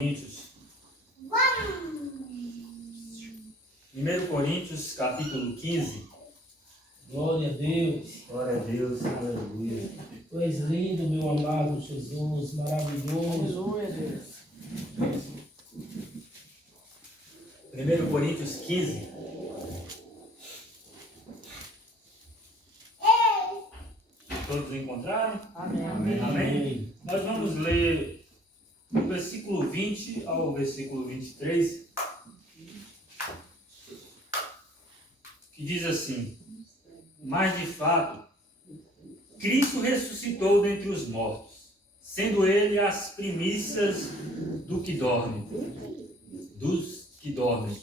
Coríntios. 1 Coríntios, capítulo 15. Glória a Deus. Glória a Deus, aleluia. Tu és lindo, meu amado Jesus, maravilhoso. Glória a Deus. 1 Coríntios 15. Todos encontraram? Amém. Amém. Amém. Nós vamos ler do versículo 20 ao versículo 23, que diz assim: Mas de fato, Cristo ressuscitou dentre os mortos, sendo ele as primícias dos que dormem.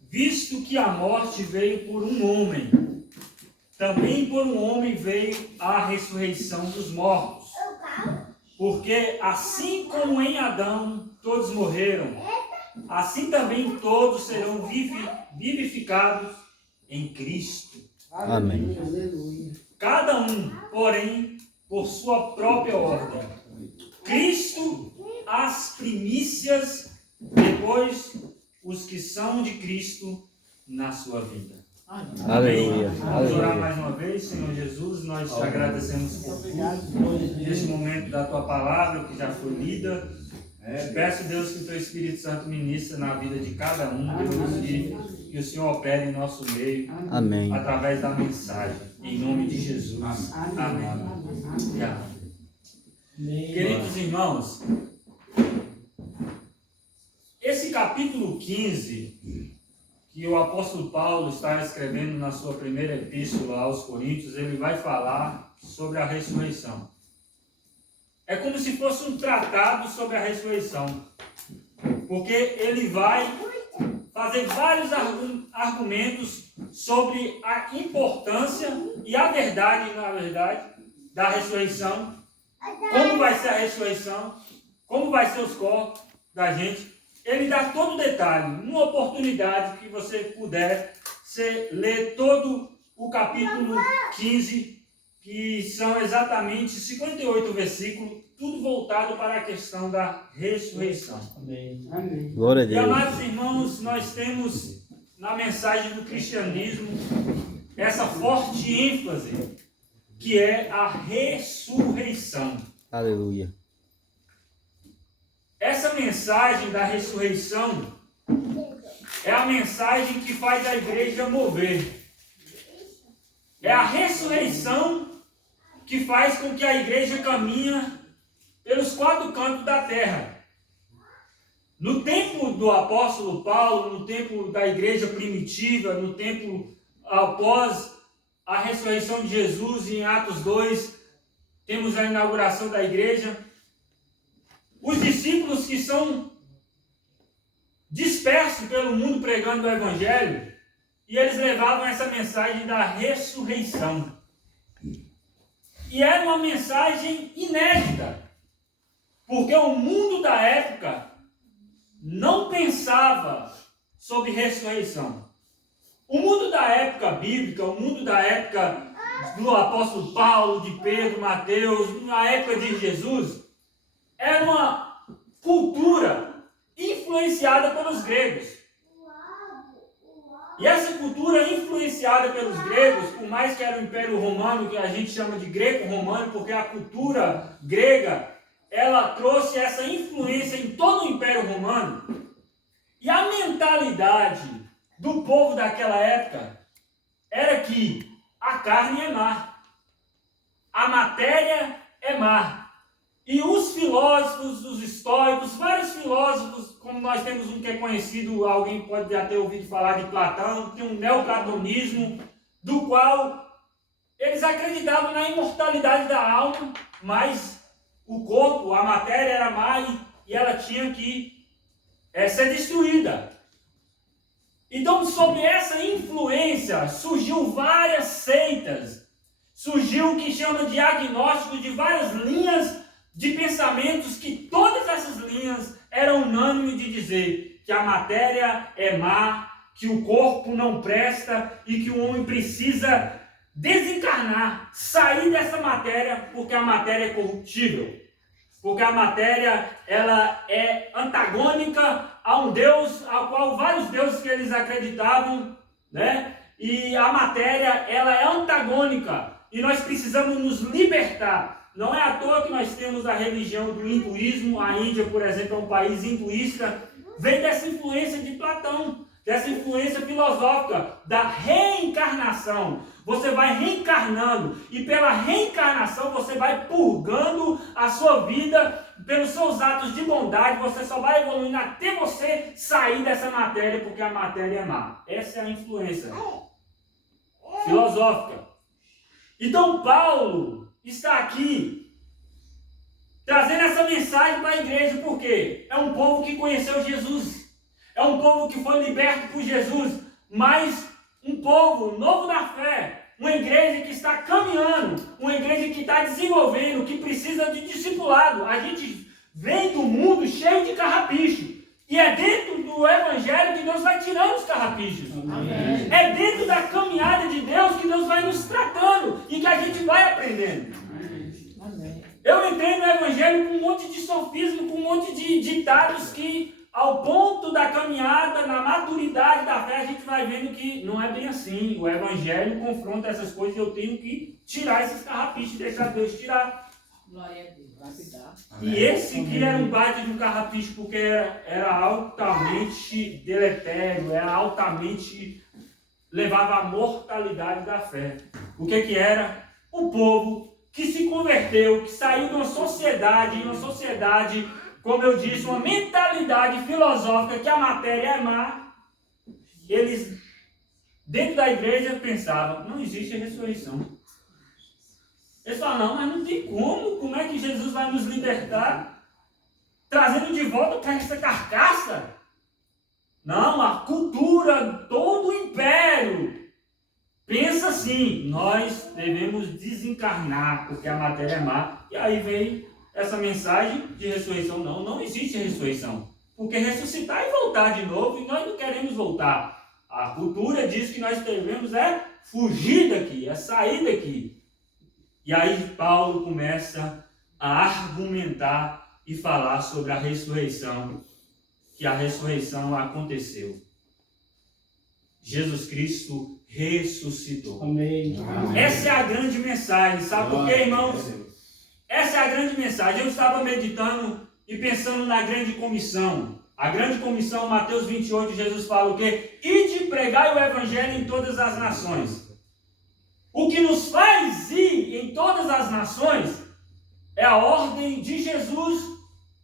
Visto que a morte veio por um homem, também por um homem veio a ressurreição dos mortos. Porque assim como em Adão todos morreram, assim também todos serão vivificados em Cristo. Amém. Aleluia. Cada um, porém, por sua própria ordem. Cristo, as primícias, depois os que são de Cristo na sua vida. Aleluia. Vamos orar Aleluia. mais uma vez, Senhor Jesus. Nós te agradecemos por Obrigado. neste momento da tua palavra que já foi lida. Te peço, Deus, que o teu Espírito Santo ministre na vida de cada um, Deus, e que o Senhor opere em nosso meio, Amém. através da mensagem. Em nome de Jesus. Amém. E amém. Amém. Queridos irmãos, esse capítulo 15, que o apóstolo Paulo está escrevendo na sua primeira epístola aos Coríntios, ele vai falar sobre a ressurreição. É como se fosse um tratado sobre a ressurreição, porque ele vai fazer vários argumentos sobre a importância e a verdade, na verdade, da ressurreição, como vai ser a ressurreição, como vai ser os corpos da gente. Ele dá todo o detalhe. Numa oportunidade que você puder, você lê todo o capítulo 15, que são exatamente 58 versículos, tudo voltado para a questão da ressurreição. Amém. Amém. Glória a E, Deus. amados irmãos, nós temos na mensagem do cristianismo essa forte ênfase, que é a ressurreição. Aleluia. Essa mensagem da ressurreição é a mensagem que faz a igreja mover. É a ressurreição que faz com que a igreja caminhe pelos quatro cantos da terra. No tempo do apóstolo Paulo, no tempo da igreja primitiva, no tempo após a ressurreição de Jesus, em Atos 2, temos a inauguração da igreja. Os discípulos que são dispersos pelo mundo pregando o evangelho, e eles levavam essa mensagem da ressurreição. E era uma mensagem inédita, porque o mundo da época não pensava sobre ressurreição. O mundo da época bíblica, o mundo da época do apóstolo Paulo, de Pedro, Mateus, na época de Jesus, era uma cultura influenciada pelos gregos. E essa cultura influenciada pelos gregos, por mais que era o Império Romano, que a gente chama de greco-romano, porque a cultura grega, ela trouxe essa influência em todo o Império Romano. E a mentalidade do povo daquela época era que a carne é má, a matéria é má. E os filósofos, os estoicos, vários filósofos, como nós temos um que é conhecido, alguém pode já ter ouvido falar de Platão, tem um neoplatonismo, do qual eles acreditavam na imortalidade da alma, mas o corpo, a matéria era má e ela tinha que ser destruída. Então, sob essa influência, surgiu várias seitas, surgiu o que chama de agnóstico, de várias linhas de pensamentos, que todas essas linhas eram unânimes de dizer que a matéria é má, que o corpo não presta e que o homem precisa desencarnar, sair dessa matéria, porque a matéria é corruptível. Porque a matéria, ela é antagônica a um Deus, ao qual vários deuses que eles acreditavam, né? E a matéria, ela é antagônica. E nós precisamos nos libertar. Não é à toa que nós temos a religião do hinduísmo. A Índia, por exemplo, é um país hinduísta. Vem dessa influência de Platão, dessa influência filosófica, da reencarnação. Você vai reencarnando e pela reencarnação você vai purgando a sua vida pelos seus atos de bondade. Você só vai evoluindo até você sair dessa matéria, porque a matéria é má. Essa é a influência filosófica. Então Paulo está aqui trazendo essa mensagem para a igreja, porque é um povo que conheceu Jesus, é um povo que foi liberto por Jesus, mas um povo novo na fé, uma igreja que está caminhando, uma igreja que está desenvolvendo, que precisa de discipulado. A gente vem do mundo cheio de carrapicho, e é dentro do evangelho que Deus vai tirando os carrapichos. Amém. É dentro da caminhada de Deus que Deus vai nos tratando e que a gente vai aprendendo. Amém. Eu entrei no evangelho com um monte de sofismo, com um monte de ditados que, ao ponto da caminhada, na maturidade da fé, a gente vai vendo que não é bem assim. O evangelho confronta essas coisas e eu tenho que tirar esses carrapichos e deixar Deus tirar. Glória a Deus. E esse que era um baita de um carrapicho, porque era altamente deletério, era altamente, levava à mortalidade da fé. O que era? O povo que se converteu, que saiu de uma sociedade, como eu disse, uma mentalidade filosófica que a matéria é má. Eles, dentro da igreja, pensavam, não existe ressurreição. Eles falam, não, mas não tem como é que Jesus vai nos libertar, trazendo de volta para essa carcaça? Não, a cultura, todo o império, pensa assim, nós devemos desencarnar, porque a matéria é má. E aí vem essa mensagem de ressurreição. Não existe ressurreição, porque ressuscitar e voltar de novo, e nós não queremos voltar. A cultura diz que nós devemos fugir daqui, sair daqui. E aí Paulo começa a argumentar e falar sobre a ressurreição, que a ressurreição aconteceu. Jesus Cristo ressuscitou. Amém. Essa é a grande mensagem, sabe por quê, irmãos? Essa é a grande mensagem. Eu estava meditando e pensando na grande comissão. A grande comissão, Mateus 28, Jesus fala o quê? Ide pregai o evangelho em todas as nações. O que nos faz ir em todas as nações é a ordem de Jesus,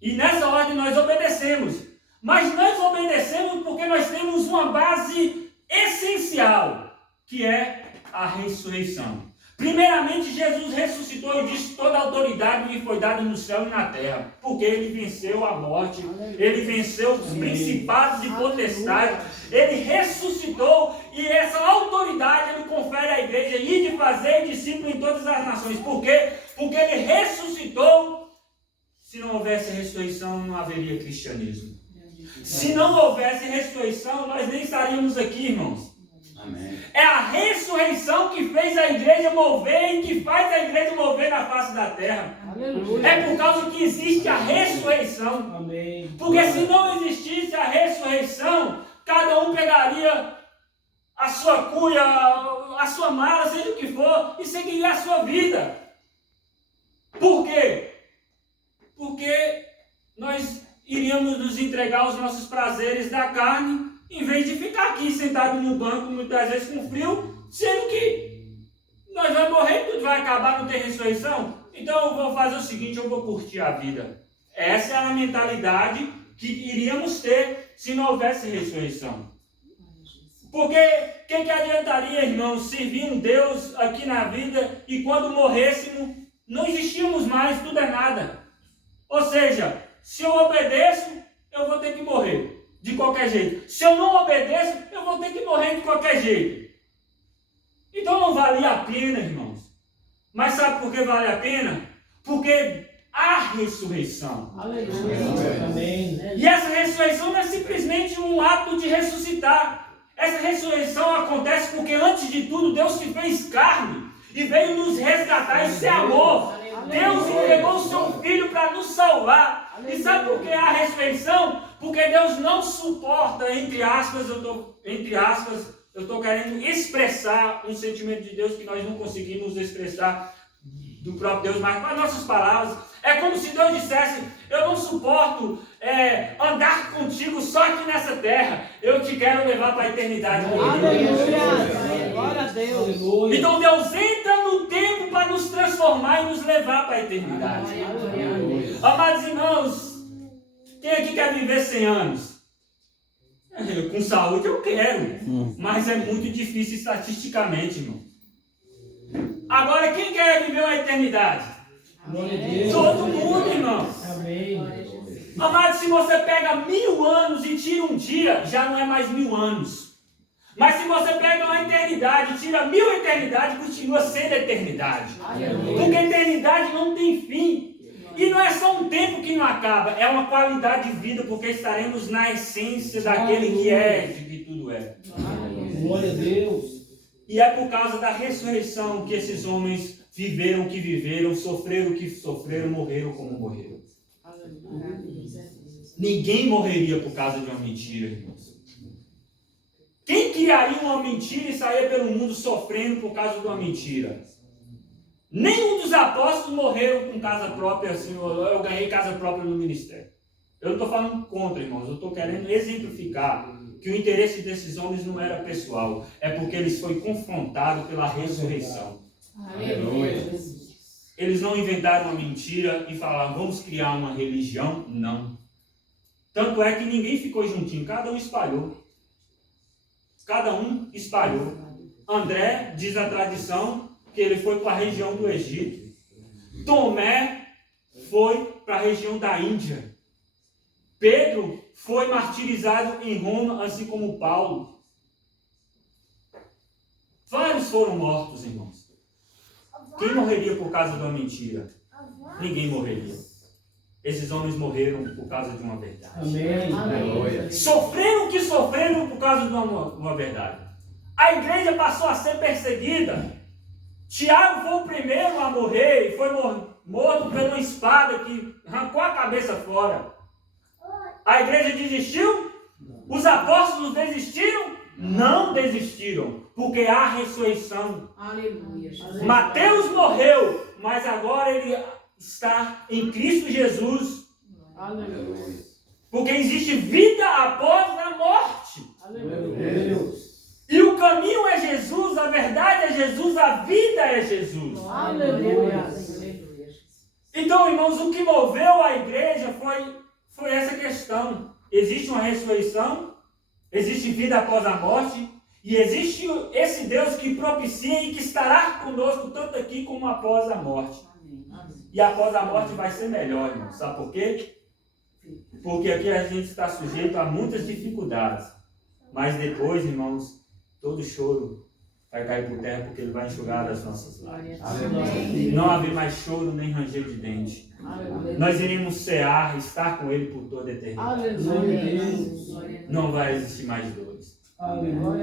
e nessa ordem nós obedecemos. Mas nós obedecemos porque nós temos uma base essencial, que é a ressurreição. Primeiramente, Jesus ressuscitou e disse: toda a autoridade me foi dada no céu e na terra, porque ele venceu a morte, ele venceu os principados e potestades, ele ressuscitou, e essa autoridade ele confere à igreja e de fazer discípulo em todas as nações. Por quê? Porque ele ressuscitou. Se não houvesse ressurreição, não haveria cristianismo. Se não houvesse ressurreição, nós nem estaríamos aqui, irmãos. Amém. É a ressurreição que fez a igreja mover e que faz a igreja mover na face da terra. Aleluia. É por causa que existe a ressurreição. Amém. Porque se não existisse a ressurreição, cada um pegaria a sua cuia, a sua mala, seja o que for, e seguiria a sua vida. Por quê? Porque nós iríamos nos entregar aos nossos prazeres da carne, em vez de ficar aqui sentado no banco, muitas vezes com frio, sendo que nós vamos morrer, tudo vai acabar, não tem ressurreição. Então eu vou fazer o seguinte, eu vou curtir a vida. Essa é a mentalidade que iríamos ter se não houvesse ressurreição. Porque o que adiantaria, irmãos, servir um Deus aqui na vida e quando morrêssemos, não existíamos mais, tudo é nada. Ou seja, se eu obedeço, eu vou ter que morrer de qualquer jeito. Se eu não obedeço, eu vou ter que morrer de qualquer jeito. Então não valia a pena, irmãos. Mas sabe por que vale a pena? Porque há ressurreição. Aleluia. Amém. E essa ressurreição não é simplesmente um ato de ressuscitar. Essa ressurreição acontece porque antes de tudo Deus se fez carne e veio nos resgatar. Isso é amor. Deus entregou o seu Filho para nos salvar. E sabe por que a ressurreição? Porque Deus não suporta, entre aspas, eu estou querendo expressar um sentimento de Deus que nós não conseguimos expressar do próprio Deus, mas com as nossas palavras. É como se Deus dissesse: eu não suporto andar contigo só aqui nessa terra, eu te quero levar para a eternidade. Aleluia! Glória a Deus! Então Deus entra no tempo para nos transformar e nos levar para a eternidade. Amados irmãos, quem aqui quer viver 100 anos? Com saúde eu quero, mas é muito difícil estatisticamente, irmão. Agora, quem quer viver uma eternidade? Todo mundo, irmão. Amém. Amado, se você pega 1000 anos e tira um dia, já não é mais 1000 anos. Mas se você pega uma eternidade e tira 1000 eternidades, continua sendo eternidade. Porque a eternidade não tem fim. E não é só um tempo que não acaba, é uma qualidade de vida, porque estaremos na essência daquele que é, de que tudo é. Glória a Deus. E é por causa da ressurreição que esses homens viveram o que viveram, sofreram o que sofreram, morreram como morreram. Ninguém morreria por causa de uma mentira, irmãos. Quem criaria uma mentira e sair pelo mundo sofrendo por causa de uma mentira? Nenhum dos apóstolos morreram com casa própria, assim, eu ganhei casa própria no ministério. Eu não estou falando contra, irmãos, eu estou querendo exemplificar que o interesse desses homens não era pessoal, é porque eles foram confrontados pela ressurreição. Aleluia! Eles não inventaram uma mentira e falaram: vamos criar uma religião. Não. Tanto é que ninguém ficou juntinho, cada um espalhou. Cada um espalhou. André, diz a tradição, que ele foi para a região do Egito. Tomé foi para a região da Índia. Pedro foi martirizado em Roma, assim como Paulo. Vários foram mortos, irmãos. Quem morreria por causa de uma mentira? Ninguém morreria. Esses homens morreram por causa de uma verdade. Amém. Sofreram o que sofreram por causa de uma verdade. A igreja passou a ser perseguida. Tiago foi o primeiro a morrer e foi morto por uma espada que arrancou a cabeça fora. A igreja desistiu? Os apóstolos desistiram? Não desistiram, porque há ressurreição. Aleluia! Mateus morreu, mas agora ele está em Cristo Jesus. Aleluia! Porque existe vida após a morte. Aleluia! E o caminho é Jesus, a verdade é Jesus, a vida é Jesus. Aleluia! Então, irmãos, o que moveu a igreja foi essa questão. Existe uma ressurreição, existe vida após a morte, e existe esse Deus que propicia e que estará conosco tanto aqui como após a morte. E após a morte vai ser melhor, irmão. Sabe por quê? Porque aqui a gente está sujeito a muitas dificuldades. Mas depois, irmãos, todo choro vai cair por terra, porque ele vai enxugar das nossas lágrimas. Não haver mais choro nem ranger de dente. Nós iremos cear, estar com ele por toda a eternidade. Não vai existir mais dores.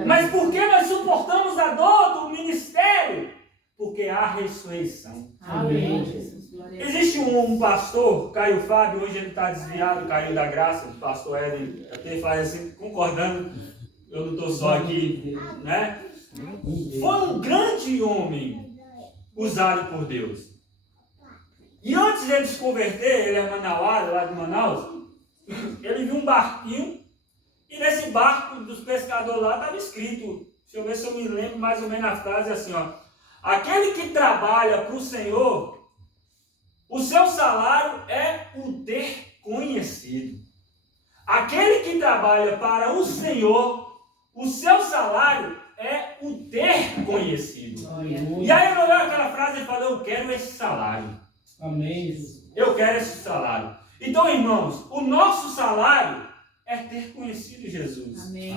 Mas por que nós suportamos a dor do ministério? Porque há ressurreição. Existe um pastor, Caio Fábio, hoje ele está desviado, caiu da graça, o pastor Éden, até faz assim, concordando, eu não estou só aqui, né? Foi um grande homem usado por Deus. E antes de ele se converter, ele é manauara, lá de Manaus, ele viu um barquinho, e nesse barco dos pescadores lá estava escrito, deixa eu ver se eu me lembro mais ou menos a frase assim, ó: aquele que trabalha para o Senhor, o seu salário é o ter conhecido. Aquele que trabalha para o Senhor, o seu salário é o ter conhecido. E aí ele olhou aquela frase e falou: eu quero esse salário. Amém. Eu quero esse salário. Então, irmãos, o nosso salário é ter conhecido Jesus. Amém.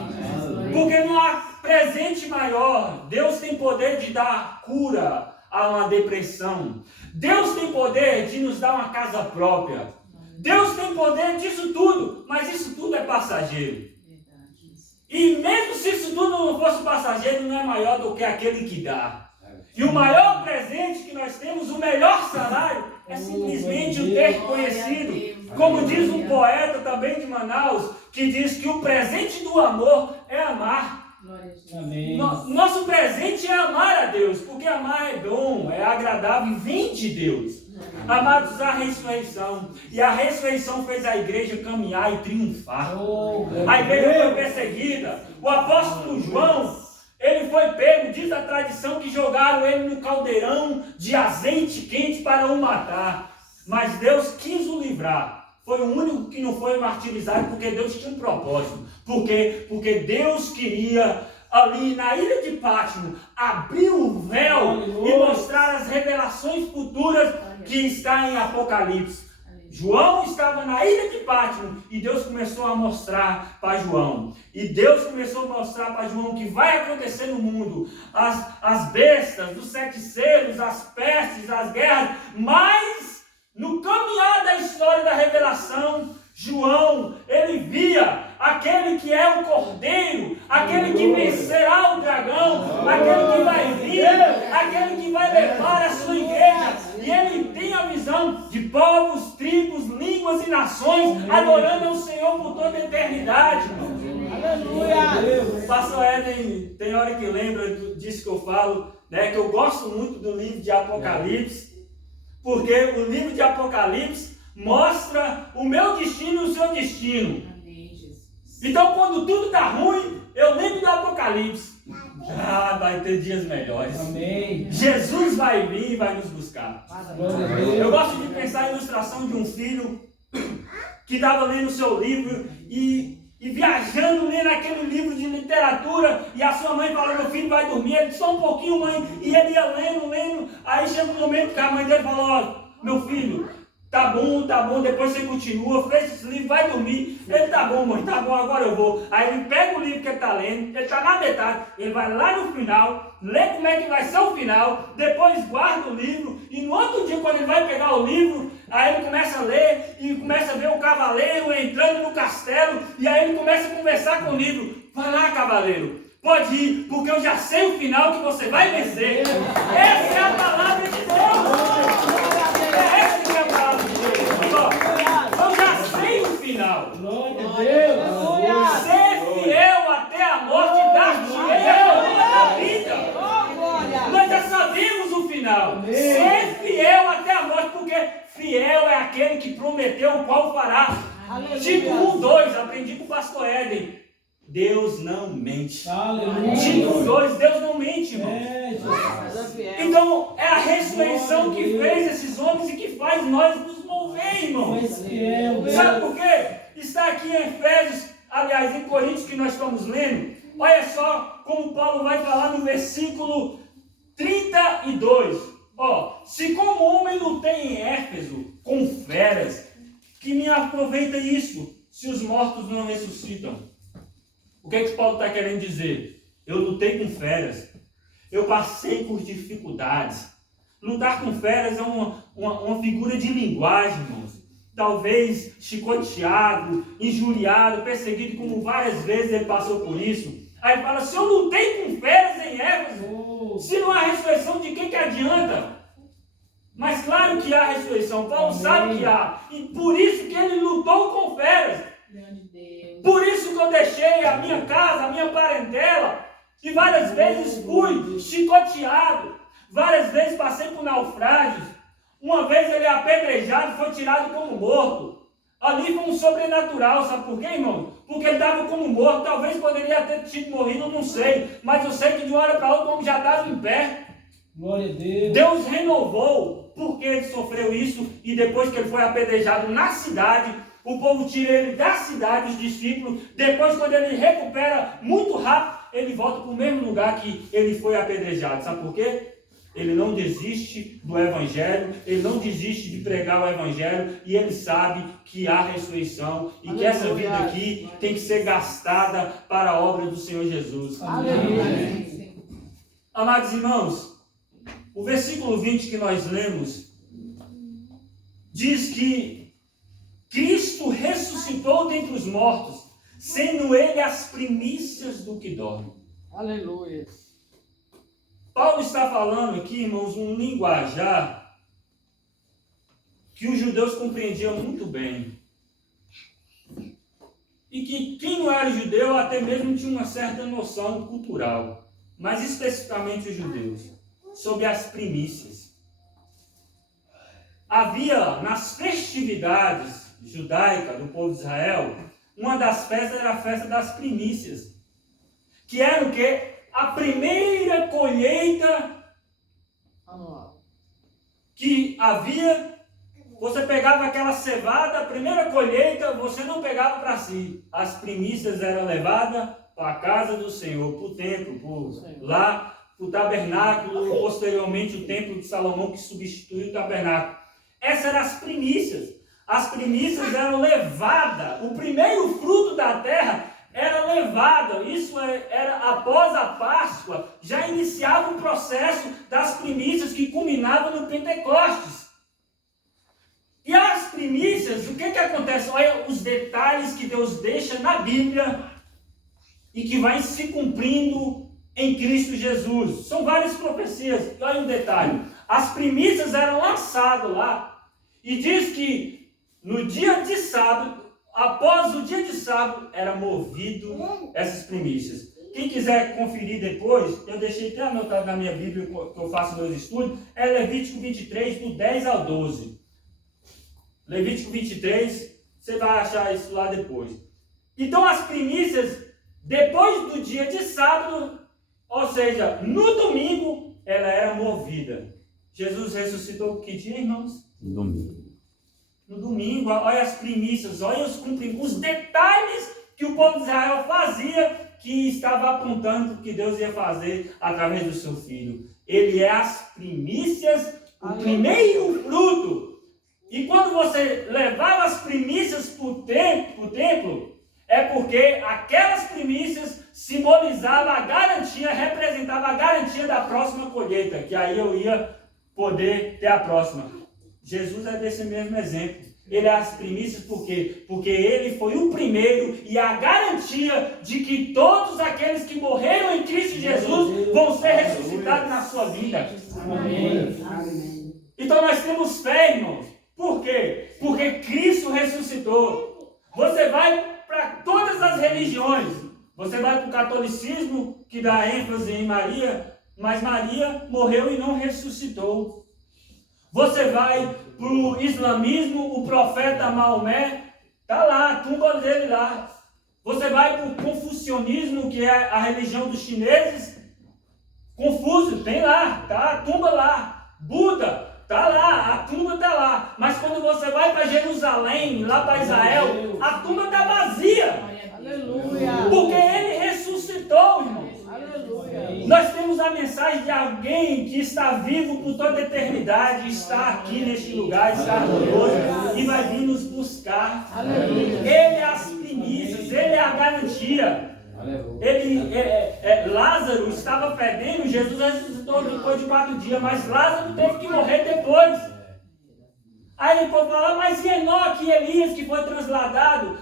Porque não há presente maior. Deus tem poder de dar cura a uma depressão. Deus tem poder de nos dar uma casa própria. Deus tem poder disso tudo. Mas isso tudo é passageiro. E mesmo se isso tudo não fosse passageiro, não é maior do que aquele que dá. E o maior presente que nós temos, o melhor salário, é simplesmente o ter conhecido. Como diz um poeta também de Manaus, que diz que o presente do amor é amar. Amém. Nosso presente é amar a Deus, porque amar é bom, é agradável e vem de Deus. Amados, a ressurreição. E a ressurreição fez a igreja caminhar e triunfar. A igreja foi perseguida. O apóstolo João, ele foi pego, diz a tradição, que jogaram ele no caldeirão de azeite quente para o matar. Mas Deus quis o livrar. Foi o único que não foi martirizado, porque Deus tinha um propósito. Por quê? Porque Deus queria, ali na ilha de Pátimo, abrir o véu e mostrar as revelações futuras que está em Apocalipse. João estava na ilha de Pátimo e Deus começou a mostrar para João. E Deus começou a mostrar para João o que vai acontecer no mundo. As bestas, os 7 selos, as pestes, as guerras. Mas no caminhar da história da revelação, João, ele via aquele que é o Cordeiro, aquele que vencerá o dragão, aquele que vai vir, aquele que vai levar a sua igreja. E ele tem a visão de povos, tribos, línguas e nações adorando ao Senhor por toda a eternidade. Aleluia! O pastor Éden tem hora que lembra disso que eu falo, né, que eu gosto muito do livro de Apocalipse, porque o livro de Apocalipse mostra o meu destino e o seu destino. Então, quando tudo está ruim, eu lembro do Apocalipse. Vai ter dias melhores. Amém. Jesus vai vir e vai nos buscar. Eu gosto de pensar a ilustração de um filho que estava lendo o seu livro e viajando, lendo aquele livro de literatura, e a sua mãe falou: meu filho vai dormir. Ele disse: só um pouquinho, mãe. E ele ia lendo. Aí chega um momento que a mãe dele falou: ó, meu filho, tá bom, depois você continua, fecha esse livro, vai dormir. Ele: tá bom, mãe, tá bom, agora eu vou. Aí ele pega o livro que ele está lendo, ele está na metade, ele vai lá no final, lê como é que vai ser o final, depois guarda o livro, e no outro dia, quando ele vai pegar o livro, aí ele começa a ler, e começa a ver o cavaleiro entrando no castelo, e aí ele começa a conversar com o livro: vai lá, cavaleiro, pode ir, porque eu já sei o final que você vai vencer. Essa é a palavra de Deus. Essa é a palavra de Deus. Eu já sei o final. Glória a Deus. Ser fiel até a morte, dar-te-ei a coroa da vida. Nós já sabemos o final. Ser fiel até a morte, porque fiel é aquele que prometeu, o qual fará. Tipo 1:2, aprendi com o pastor Éden. Deus não mente. Aleluia. Tipo 2, Deus não mente, irmão. Então é a ressurreição que fez esses homens e que faz nós nos mover, irmão. Sabe por quê? Está aqui em Efésios, aliás, em Coríntios, que nós estamos lendo. Olha só como Paulo vai falar no versículo 32. Se como homem lutei em Éfeso com feras, que me aproveita isso, se os mortos não ressuscitam? O que é que Paulo está querendo dizer? Eu lutei com feras, eu passei por dificuldades. Lutar com feras é uma figura de linguagem, irmãos. Talvez chicoteado, injuriado, perseguido, como várias vezes ele passou por isso. Aí fala: se eu lutei com feras em Éfeso, se não há ressurreição, de que adianta? Mas claro que há ressurreição, Paulo sabe que há, e por isso que ele lutou com feras. Por isso que eu deixei a minha casa, a minha parentela, e várias vezes fui chicoteado, várias vezes passei por naufrágios. Uma vez ele é apedrejado, foi tirado como morto. Ali foi um sobrenatural, sabe por quê, irmão? Porque ele estava como morto, talvez poderia ter tido morrido, eu não sei, mas eu sei que de uma hora para outra o homem já estava em pé. Glória a Deus. Deus renovou, porque ele sofreu isso, e depois que ele foi apedrejado na cidade, o povo tira ele da cidade, os discípulos. Depois, quando ele recupera muito rápido, ele volta para o mesmo lugar que ele foi apedrejado. Sabe por quê? Ele não desiste do Evangelho, ele não desiste de pregar o Evangelho, e ele sabe que há ressurreição e que essa vida aqui tem que ser gastada para a obra do Senhor Jesus. Amém. Amados irmãos, o versículo 20 que nós lemos diz que Cristo ressuscitou dentre os mortos, sendo ele as primícias do que dorme. Aleluia. Paulo está falando aqui, irmãos, um linguajar que os judeus compreendiam muito bem. E que quem não era judeu até mesmo tinha uma certa noção cultural, mas especificamente os judeus, sobre as primícias. Havia nas festividades judaicas do povo de Israel, uma das festas era a festa das primícias, que era o quê? A primeira colheita que havia. Você pegava aquela cevada, a primeira colheita, você não pegava para si. As primícias eram levadas para a casa do Senhor, para o templo, lá, para o tabernáculo, posteriormente o templo de Salomão, que substituiu o tabernáculo. Essas eram as primícias. As primícias eram levadas. O primeiro fruto da terra era levado. Isso era após a Páscoa, já iniciava o processo das primícias que culminava no Pentecostes. E as primícias, o que acontece? Olha os detalhes que Deus deixa na Bíblia e que vai se cumprindo em Cristo Jesus. São várias profecias. E olha um detalhe. As primícias eram lançadas lá. E diz que no dia de sábado, após o dia de sábado, era movido essas primícias. Quem quiser conferir depois, eu deixei até anotado na minha Bíblia que eu faço meus estudos, é Levítico 23, do 10 ao 12. Levítico 23, você vai achar isso lá depois. Então as primícias, depois do dia de sábado, ou seja, no domingo, ela era movida. Jesus ressuscitou que dia, irmãos? Domingo. No domingo, olha as primícias, olha os detalhes que o povo de Israel fazia, que estava apontando o que Deus ia fazer através do seu Filho. Ele é as primícias, o primeiro fruto. E quando você levava as primícias para o templo, é porque aquelas primícias simbolizavam a garantia, representavam a garantia da próxima colheita, que aí eu ia poder ter a próxima. Jesus é desse mesmo exemplo. Ele é as primícias por quê? Porque ele foi o primeiro e a garantia de que todos aqueles que morreram em Cristo Jesus vão ser ressuscitados na sua vida. Amém. Então nós temos fé, irmãos. Por quê? Porque Cristo ressuscitou. Você vai para todas as religiões. Você vai para o catolicismo, que dá ênfase em Maria, mas Maria morreu e não ressuscitou. Você vai para o islamismo, o profeta Maomé, está lá, a tumba dele lá. Você vai para o confucionismo, que é a religião dos chineses, Confúcio, tem lá, tá a tumba lá. Buda, está lá, a tumba está lá. Mas quando você vai para Jerusalém, lá para Israel, a tumba está vazia. Aleluia. Porque ele ressuscitou, irmãos. Aleluia. Nós temos a mensagem de alguém que está vivo por toda a eternidade, está aqui neste lugar, está conosco e vai vir nos buscar. Aleluia. Ele é as primícias, ele é a garantia. Lázaro estava fedendo, Jesus ressuscitou depois de 4 dias, mas Lázaro teve que morrer depois. Aí ele pode falar, mas e Enoque e Elias que foi transladado?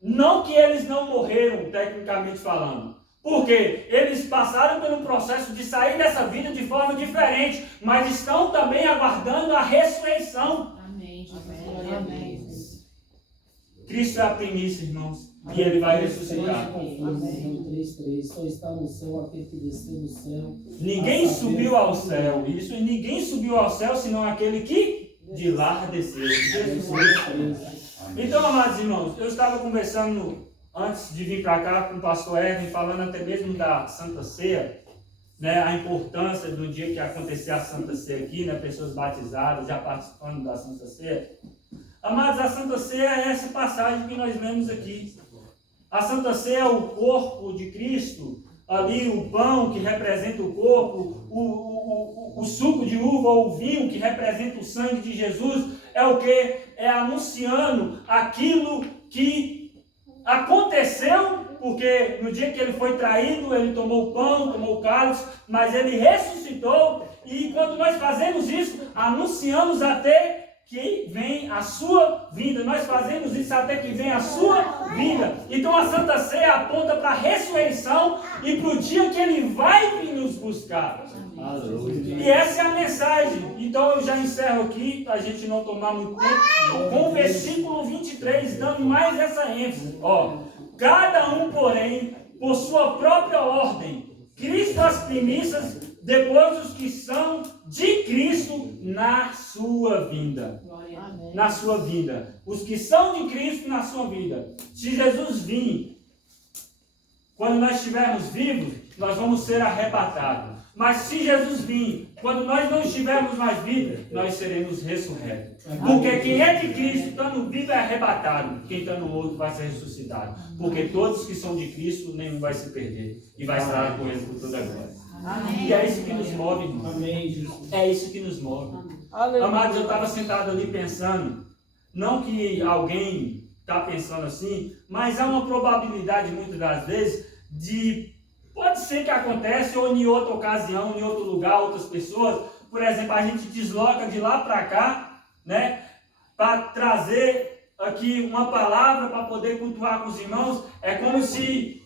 Não que eles não morreram, tecnicamente falando. Porque eles passaram por um processo de sair dessa vida de forma diferente, mas estão também aguardando a ressurreição. Amém. Amém. Cristo é a primícia, irmãos, e ele vai ressuscitar. Só está no céu aquele que desceu do céu. Ninguém subiu ao céu, isso, e ninguém subiu ao céu senão aquele que de lá desceu. Jesus Cristo. Então, amados irmãos, eu estava conversando antes de vir para cá com o pastor Erwin, falando até mesmo da Santa Ceia, né, a importância do dia que acontecer a Santa Ceia aqui, né, pessoas batizadas já participando da Santa Ceia. Amados, a Santa Ceia é essa passagem que nós lemos aqui. A Santa Ceia é o corpo de Cristo, ali o pão que representa o corpo, o suco de uva ou o vinho que representa o sangue de Jesus, é o que? É anunciando aquilo que aconteceu, porque no dia que ele foi traído, ele tomou o pão, tomou o cálice, mas ele ressuscitou, e quando nós fazemos isso, anunciamos até que vem a sua vinda. Nós fazemos isso até que vem a sua vinda. Então a Santa Ceia aponta para a ressurreição e para o dia que Ele vai vir nos buscar. E essa é a mensagem. Então eu já encerro aqui, para a gente não tomar muito tempo, com o versículo 23, dando mais essa ênfase. Ó, cada um, porém, por sua própria ordem, Cristo as primícias, depois os que são de Cristo na sua vinda. Na sua vida. Os que são de Cristo na sua vida. Se Jesus vir, quando nós estivermos vivos, nós vamos ser arrebatados. Mas se Jesus vir, quando nós não estivermos mais vivos, nós seremos ressurretos. Porque quem é de Cristo, estando vivo, é arrebatado. Quem está no outro vai ser ressuscitado. Porque todos que são de Cristo, nenhum vai se perder. E vai estar com Ele por toda a glória. Amém. E é isso que nos move, irmão. Amém. É isso que nos move. Amém. Amados, eu estava sentado ali pensando, não que alguém está pensando assim, mas há uma probabilidade, muitas das vezes, pode ser que acontece, ou em outra ocasião, em outro lugar, outras pessoas, por exemplo, a gente desloca de lá para cá, né, para trazer aqui uma palavra para poder cultuar com os irmãos. É como se,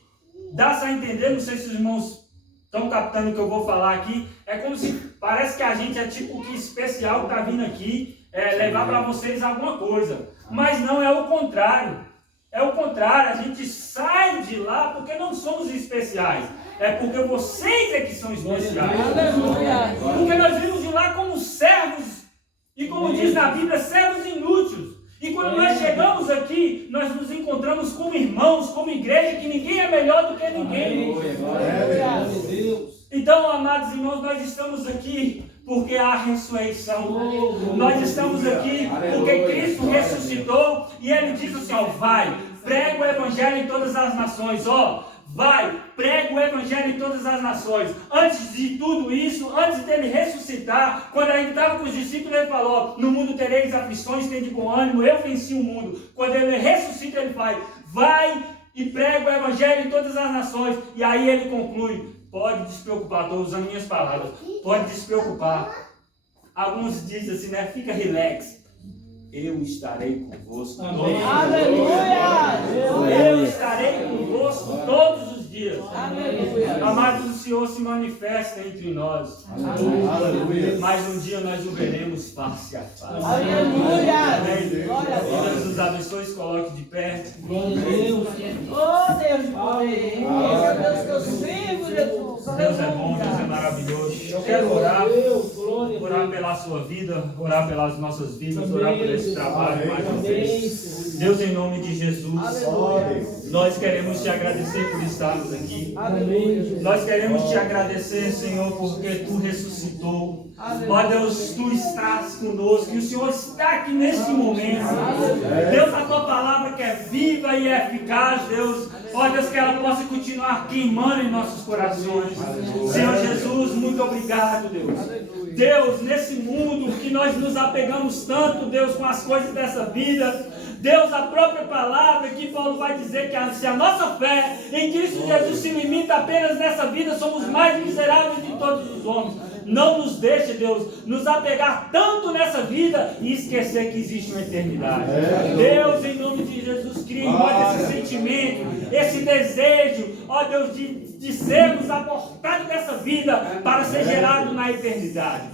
dá-se a entender, não sei se os irmãos estão captando o que eu vou falar aqui, é como se, parece que a gente é tipo que especial que está vindo aqui, levar para vocês alguma coisa, mas não, é o contrário. É o contrário, a gente sai de lá porque não somos especiais. É porque vocês é que são especiais. Aleluia. Porque nós vimos de lá como servos, e como diz na Bíblia, servos inúteis. E quando nós chegamos aqui, nós nos encontramos como irmãos, como igreja, que ninguém é melhor do que ninguém. Então, amados irmãos, nós estamos aqui porque há ressurreição. Nós estamos aqui porque Cristo ressuscitou e Ele diz assim, ó, vai, prega o Evangelho em todas as nações, ó. Vai, prega o Evangelho em todas as nações. Antes de tudo isso, antes dele ressuscitar, quando ele ainda estava com os discípulos, ele falou, no mundo tereis aflições, tem de bom ânimo, eu venci o mundo. Quando ele ressuscita, ele faz, vai e prega o Evangelho em todas as nações. E aí ele conclui, pode despreocupar, estou usando minhas palavras, pode despreocupar. Alguns dizem assim, né, fica relax. Eu estarei convosco. Aleluia! Eu estarei convosco todos os dias. Aleluia. Amados, o Senhor se manifesta entre nós. Aleluia. Mas um dia nós o veremos face a face. Aleluia! Deus nos abençoe, se coloque de pé. Glória a Deus. Oh, Deus de poder. Meu Deus, que eu sirvo, Jesus. Deus é bom, Deus é maravilhoso. Eu quero orar pela sua vida, orar pelas nossas vidas, orar por esse trabalho mais uma vez. Deus, em nome de Jesus, nós queremos te agradecer por estarmos aqui. Nós queremos te agradecer, Senhor, porque tu ressuscitou. Ó Deus, tu estás conosco e o Senhor está aqui neste momento. Deus, a tua palavra que é viva e eficaz, Deus. Ó Deus, que ela possa continuar queimando em nossos corações. Senhor Jesus, muito obrigado, Deus. Deus, nesse mundo que nós nos apegamos tanto, Deus, com as coisas dessa vida, Deus, a própria palavra que Paulo vai dizer que se a nossa fé em Cristo Jesus se limita apenas nessa vida, somos mais miseráveis de todos os homens. Não nos deixe, Deus, nos apegar tanto nessa vida e esquecer que existe uma eternidade. Deus, em nome de Jesus, cria em nós esse sentimento, esse desejo, ó Deus, de sermos aportados nessa vida para ser gerado na eternidade.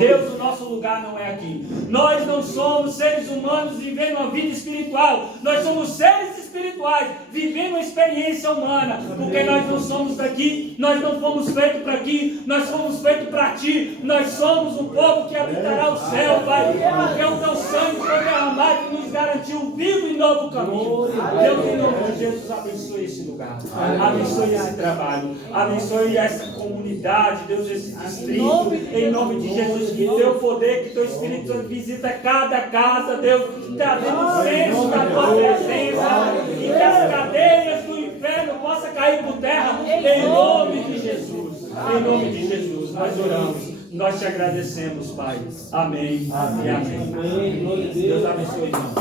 Deus, o nosso lugar não é aqui. Nós não somos seres humanos vivendo uma vida espiritual. Nós somos seres espirituais vivendo uma experiência humana. Porque nós não somos daqui, nós não fomos feitos para aqui, nós fomos feitos para ti. Nós somos um povo que habitará o céu, Pai. Porque o teu sangue foi derramado e nos garantiu um vivo e novo caminho. Deus, em nome de Jesus, abençoe esse lugar. Abençoe esse trabalho. Abençoe essa comunidade, Deus, esse distrito. Em nome de Jesus, que teu poder, que teu Espírito Santo visita cada casa, Deus, trazendo senso da tua presença. E que as cadeias do inferno possam cair por terra. Em nome de Jesus. Em nome de Jesus, nós oramos. Nós te agradecemos, Pai. Amém. Amém. Amém. Deus abençoe, irmão.